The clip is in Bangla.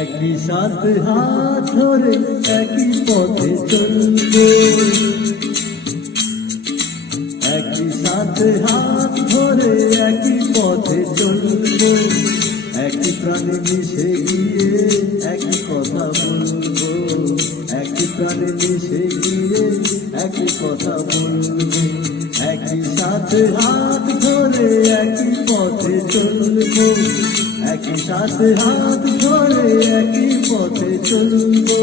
একই সাথে হাত ধরে একই পথে চলবো, একই সাথে হাত ধরে একই পথে চলবো, একই প্রাণে মিশে গিয়ে একই কথা বলবো, একই প্রাণে মিশে গিয়ে একই কথা বলবো, একই সাথে হাত ধরে একই পথে চলবো, একই সাথে হাত ধরে একই পথে চলবো।